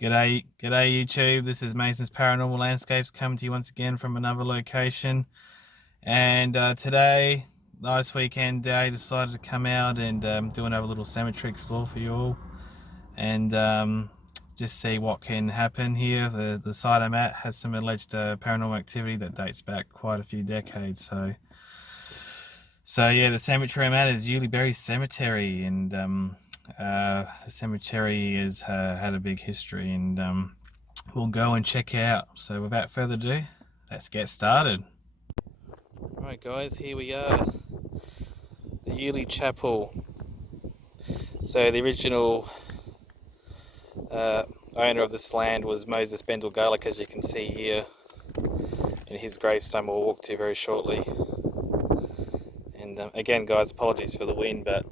G'day YouTube. This is Mason's Paranormal Landscapes coming to you once again from another location. And today, nice weekend day, decided to come out and do another little cemetery explore for you all, and just see what can happen here. The site I'm at has some alleged paranormal activity that dates back quite a few decades. So yeah, the cemetery I'm at is Uleybury Cemetery, and the cemetery has had a big history, and we'll go and check it out. So without further ado, let's get started. Right guys, here we are, the Uley Chapel. So the original owner of this land was Moses Bendel Garlick, as you can see here, and his gravestone we'll walk to very shortly. And again guys, apologies for the wind, but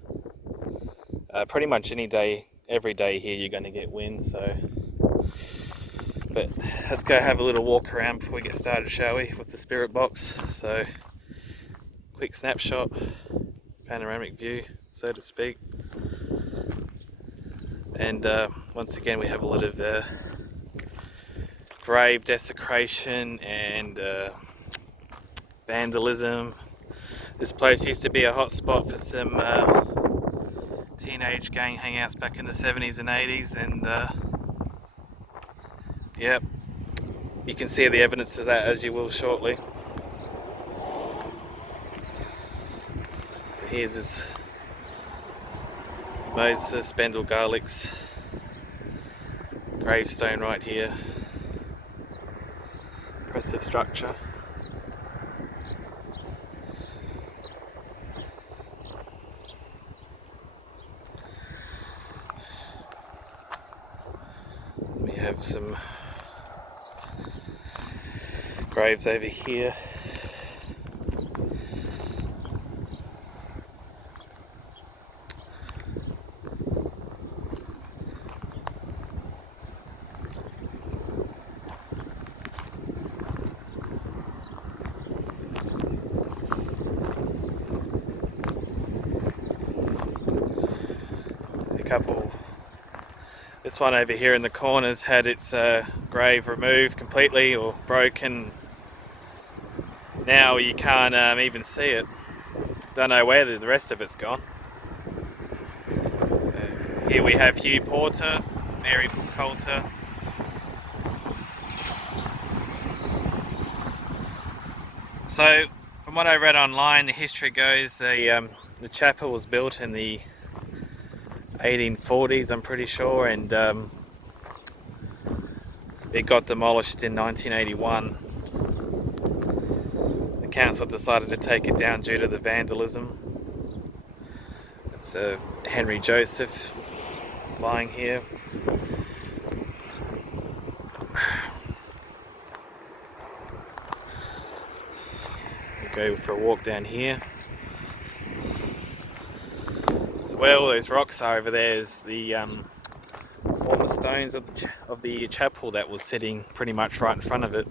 pretty much any day, every day here you're going to get wind. But let's go have a little walk around before we get started, shall we, with the spirit box. So quick snapshot, panoramic view, so to speak. And once again we have a lot of grave desecration and vandalism. This place used to be a hot spot for some teenage gang hangouts back in the 70s and 80s, and yep, you can see the evidence of that, as you will shortly. So here's this Moses Bendel Garlick's gravestone right here. Impressive structure. We have some graves over here. Couple. This one over here in the corner's had its grave removed completely, or broken. Now you can't even see it. Don't know where the rest of it's gone. Here we have Hugh Porter, Mary Coulter. So from what I read online, the history goes the chapel was built in the 1840s, I'm pretty sure, and it got demolished in 1981. The council decided to take it down due to the vandalism. It's Henry Joseph lying here. We'll go for a walk down here. Where all those rocks are over there is the former stones of the chapel that was sitting pretty much right in front of it.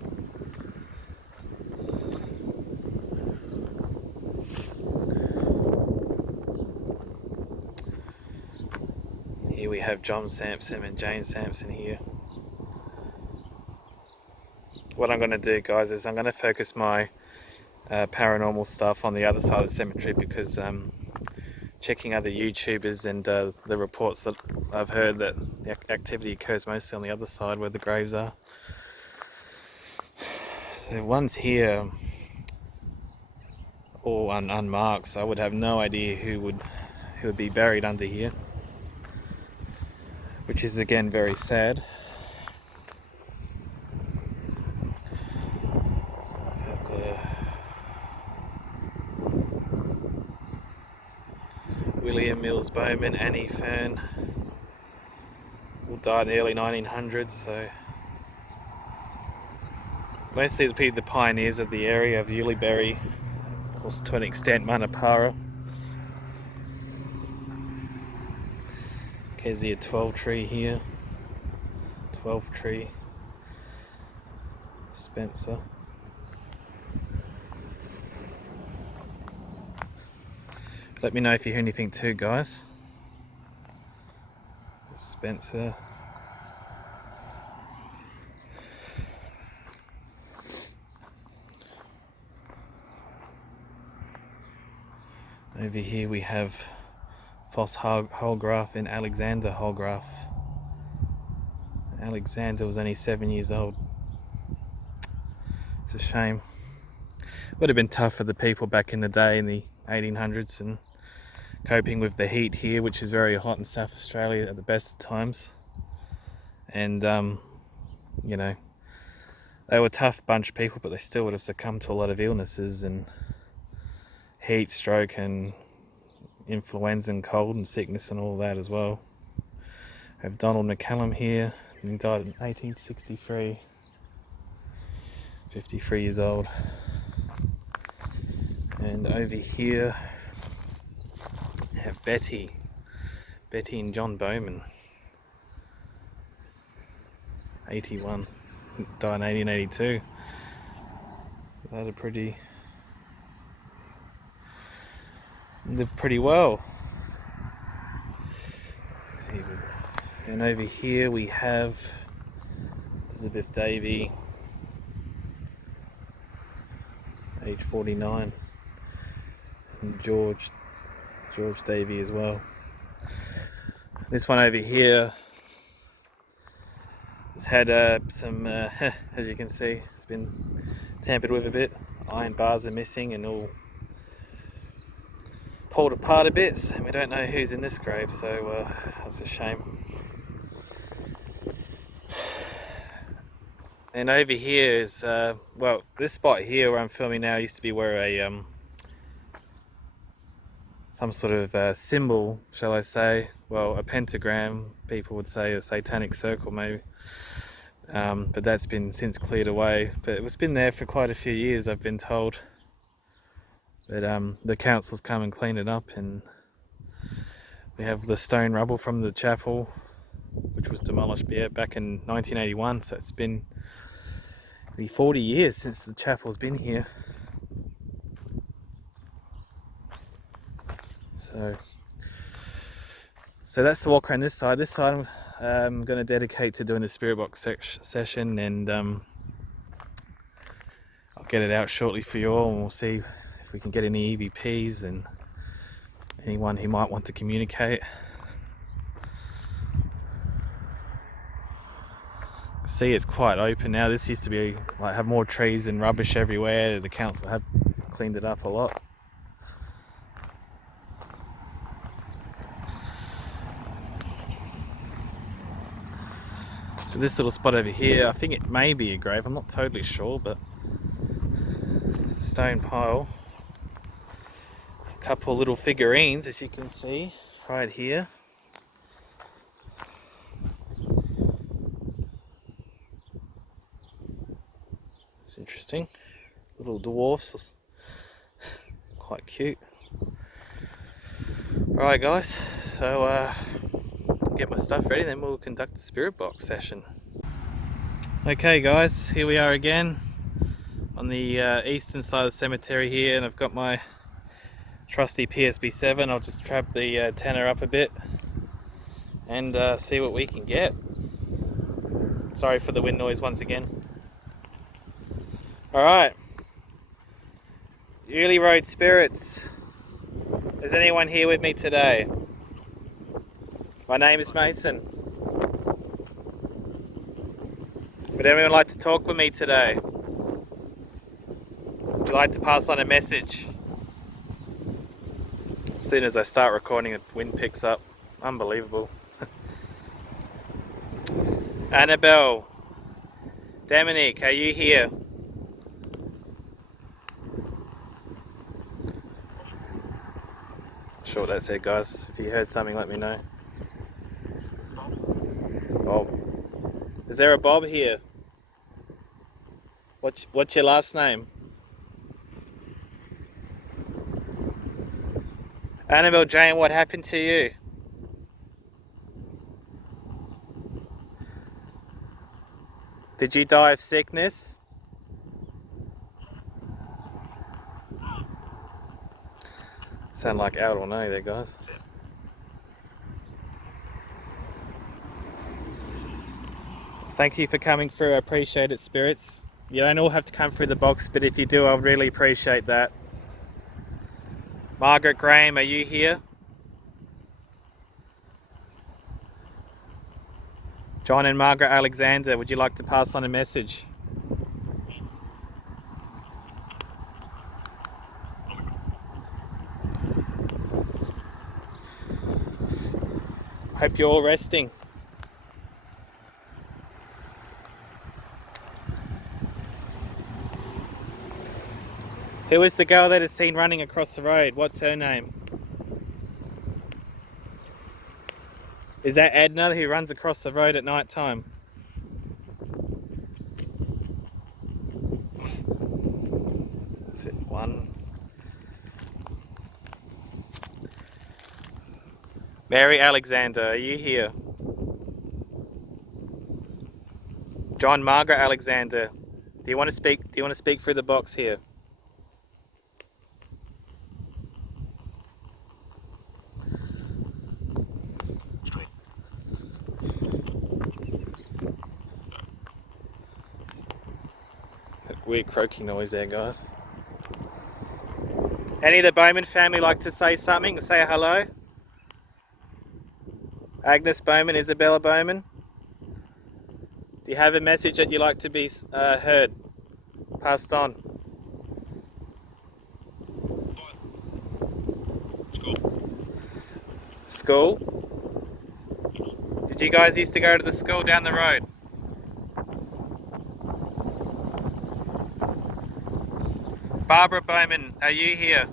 Here we have John Sampson and Jane Sampson here. What I'm going to do, guys, is I'm going to focus my paranormal stuff on the other side of the cemetery, because checking other YouTubers and the reports that I've heard, that the activity occurs mostly on the other side where the graves are. So one's here all unmarked, so I would have no idea who would be buried under here, which is again very sad. William Mills Bowman, Annie Fern, all died in the early 1900s, so most of these people are the pioneers of the area of Uleybury, also to an extent Manapara. Kezia 12 tree here, 12 tree, Spencer. Let me know if you hear anything too, guys. Spencer. Over here we have Foss Holgraf and Alexander Holgraf. Alexander was only 7 years old. It's a shame. Would have been tough for the people back in the day in the 1800s and coping with the heat here, which is very hot in South Australia at the best of times. And you know, they were a tough bunch of people, but they still would have succumbed to a lot of illnesses and heat stroke and influenza and cold and sickness and all that as well. I have Donald McCallum here. He died in 1863, 53 years old. And over here I have Betty and John Bowman, 81, died in 1882. They lived pretty well. And over here we have Elizabeth Davy, age 49, and George Davy as well. This one over here has had some, as you can see, it's been tampered with a bit. Iron bars are missing and all pulled apart a bit, and we don't know who's in this grave, so that's a shame. And over here is, well, this spot here where I'm filming now used to be where a some sort of symbol, shall I say, well, a pentagram, people would say a satanic circle maybe, but that's been since cleared away. But it's been there for quite a few years, I've been told. But the council's come and cleaned it up, and we have the stone rubble from the chapel, which was demolished back in 1981, so it's been 40 years since the chapel's been here. So that's the walk around this side. This side I'm going to dedicate to doing the spirit box session, and I'll get it out shortly for you all, and we'll see if we can get any EVPs and anyone who might want to communicate. See, it's quite open now. This used to be like have more trees and rubbish everywhere. The council have cleaned it up a lot. So this little spot over here, I think it may be a grave, I'm not totally sure, but it's a stone pile. A couple of little figurines, as you can see right here. It's interesting. Little dwarfs, quite cute. Alright guys, so get my stuff ready, then we'll conduct the spirit box session. Okay guys, here we are again on the eastern side of the cemetery here, and I've got my trusty PSB7. I'll just trap the tenor up a bit and see what we can get. Sorry for the wind noise once again. Alright, Uleybury Road Spirits, is anyone here with me today? My name is Mason. Would anyone like to talk with me today? Would you like to pass on a message? As soon as I start recording, the wind picks up. Unbelievable. Annabelle, Dominic, are you here? Not sure what that said, guys. If you heard something, let me know. Bob. Is there a Bob here? What's your last name? Annabelle Jane, what happened to you? Did you die of sickness? Sound like out or no there, guys. Thank you for coming through, I appreciate it, spirits. You don't all have to come through the box, but if you do, I'll really appreciate that. Margaret Graham, are you here? John and Margaret Alexander, would you like to pass on a message? Hope you're all resting. Who is the girl that is seen running across the road? What's her name? Is that Edna who runs across the road at night time? Is it one? Mary Alexander, are you here? John, Margaret Alexander, do you want to speak? Do you want to speak through the box here? Weird croaking noise there, guys. Any of the Bowman family like to say something? Say hello? Agnes Bowman, Isabella Bowman? Do you have a message that you like to be heard? Passed on? School? Did you guys used to go to the school down the road? Barbara Bowman, are you here?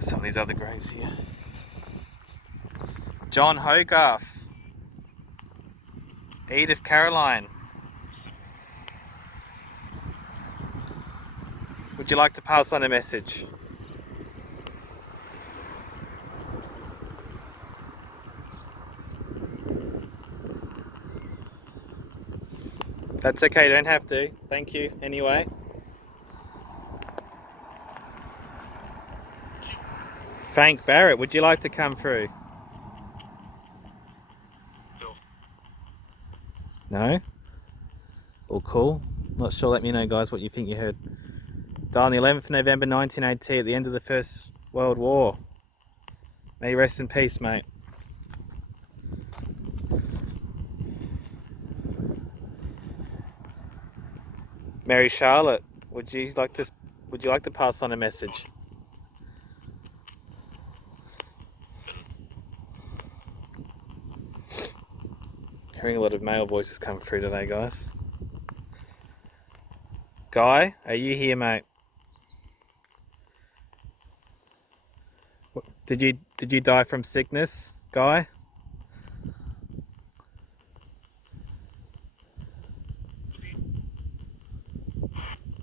Some of these other graves here. John Hogarth. Edith Caroline. Would you like to pass on a message? That's okay, you don't have to. Thank you, anyway. Frank Barrett, would you like to come through? No? All cool? Not sure, let me know guys what you think you heard. Died on the 11th of November 1980 at the end of the First World War. May you rest in peace, mate. Mary Charlotte, would you like to pass on a message? Hearing a lot of male voices come through today, guys. Guy, are you here, mate? Did you die from sickness, Guy?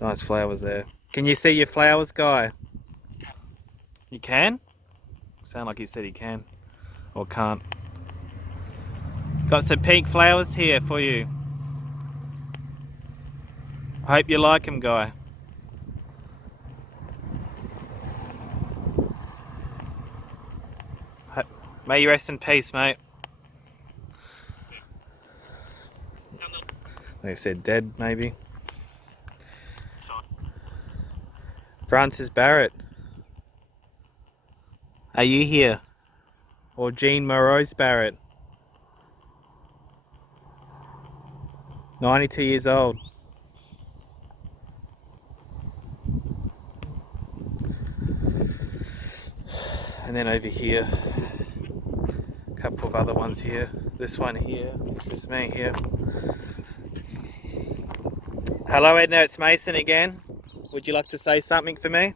Nice flowers there. Can you see your flowers, Guy? You can? Sound like he said he can. Or can't. Got some pink flowers here for you. I hope you like them, Guy. May you rest in peace, mate. They said dead, maybe. Francis Barrett. Are you here? Or Jean Morose Barrett. 92 years old. And then over here, a couple of other ones here. This one here, just me here. Hello Edna, it's Mason again. Would you like to say something for me?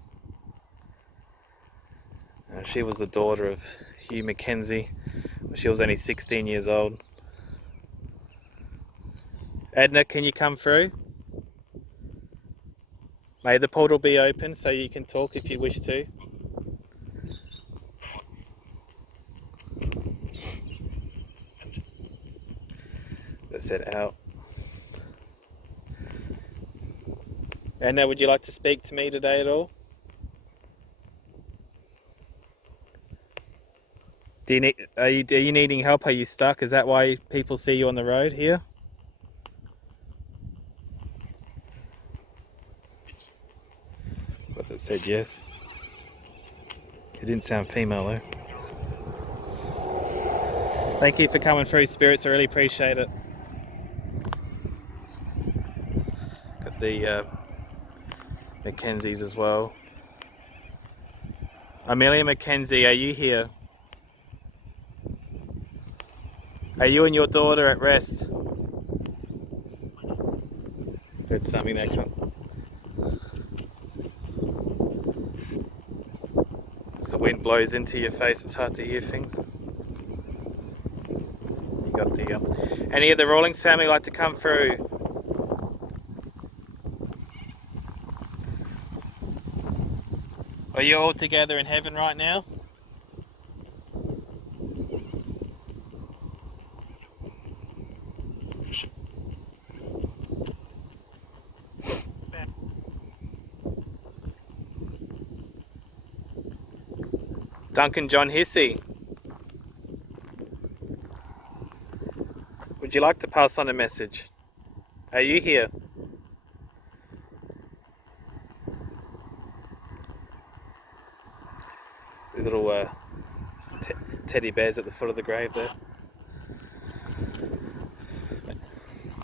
She was the daughter of Hugh Mackenzie. She was only 16 years old. Edna, can you come through? May the portal be open so you can talk if you wish to. That's it out. Edna, would you like to speak to me today at all? Are you needing help? Are you stuck? Is that why people see you on the road here? Spirit said yes. It didn't sound female though. Thank you for coming through, spirits. I really appreciate it. Got the Mackenzies as well. Amelia Mackenzie, are you here? Are you and your daughter at rest? Heard something there. As the wind blows into your face, it's hard to hear things. You got the any of the Rawlings family like to come through? Are you all together in heaven right now? Duncan John Hissey, would you like to pass on a message? Are you here? See little teddy bears at the foot of the grave there.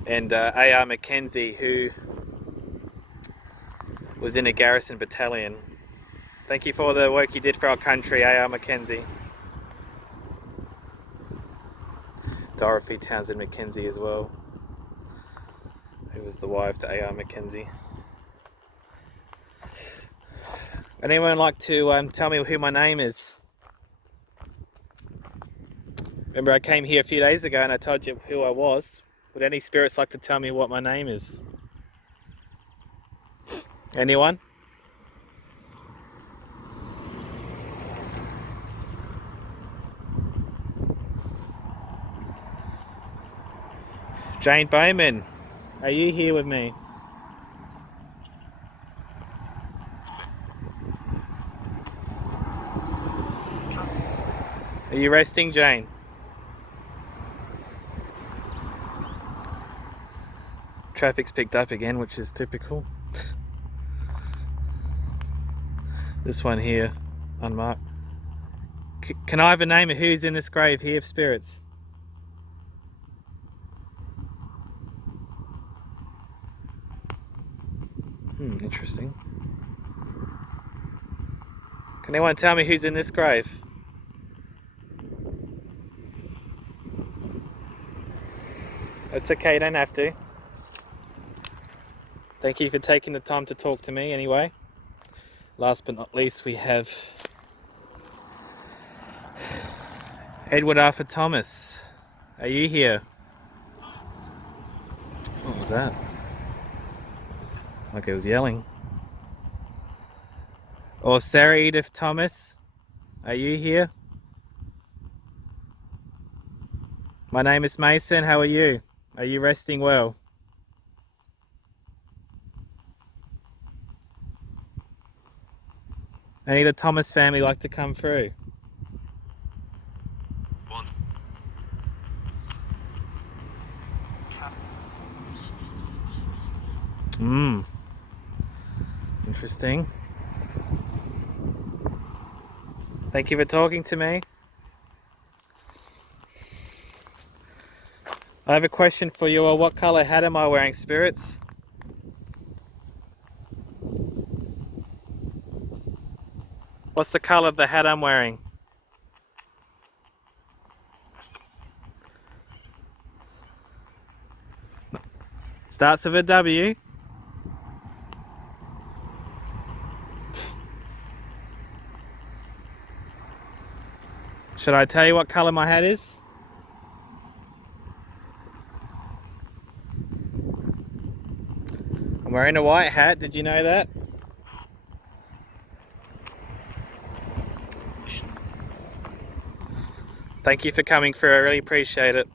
And A.R. Mackenzie, who was in a garrison battalion. Thank you for the work you did for our country, A.R. Mackenzie. Dorothy Townsend Mackenzie as well, who was the wife to A.R. Mackenzie. Anyone like to tell me who my name is? Remember I came here a few days ago and I told you who I was. Would any spirits like to tell me what my name is? Anyone? Jane Bowman, are you here with me? Are you resting, Jane? Traffic's picked up again, which is typical. This one here, unmarked. Can I have a name of who's in this grave here, spirits? Interesting. Can anyone tell me who's in this grave? It's okay, you don't have to. Thank you for taking the time to talk to me anyway. Last but not least, we have Edward Arthur Thomas. Are you here? What was that? It's like it was yelling. Or Sarah Edith Thomas. Are you here? My name is Mason. How are you? Are you resting well? Any of the Thomas family like to come through? Interesting. Thank you for talking to me. I have a question for you. What colour hat am I wearing, spirits? What's the colour of the hat I'm wearing? Starts with a W. Should I tell you what colour my hat is? I'm wearing a white hat. Did you know that? Thank you for coming through. I really appreciate it.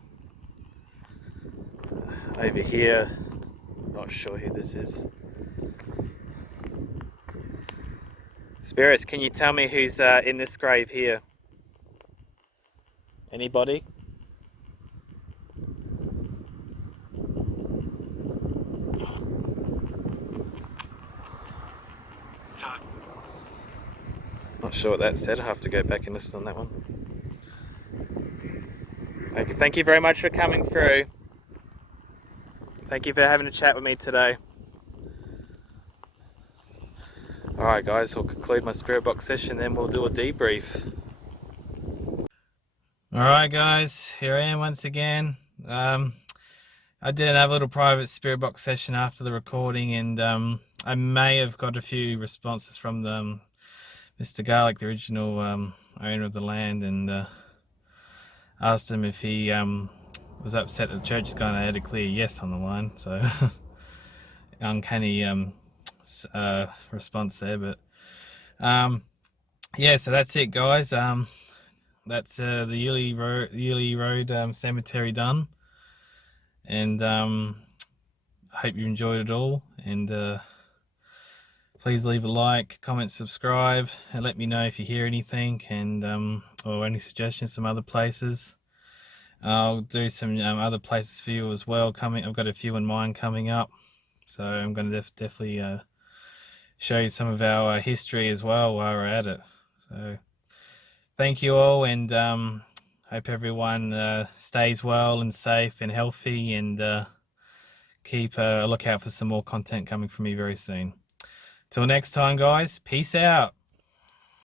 Over here, not sure who this is. Spirits, can you tell me who's in this grave here? Anybody? Not sure what that said. I'll have to go back and listen on that one. Okay, thank you very much for coming through. Thank you for having a chat with me today. Alright guys, I'll conclude my spirit box session, then we'll do a debrief. Alright guys, here I am once again. I did another little private spirit box session after the recording, and I may have got a few responses from Mr. Garlic, the original owner of the land, and asked him if he was upset that the church is going to add a clear yes on the line. So uncanny response there, but yeah, so that's it guys. That's the Uleybury Road Cemetery done, and I hope you enjoyed it all, and please leave a like, comment, subscribe, and let me know if you hear anything, and or any suggestions from other places. I'll do some other places for you as well coming. I've got a few in mind coming up, so I'm going to definitely show you some of our history as well while we're at it. So thank you all, and hope everyone stays well and safe and healthy, and keep a lookout for some more content coming from me very soon. Till next time guys, peace out.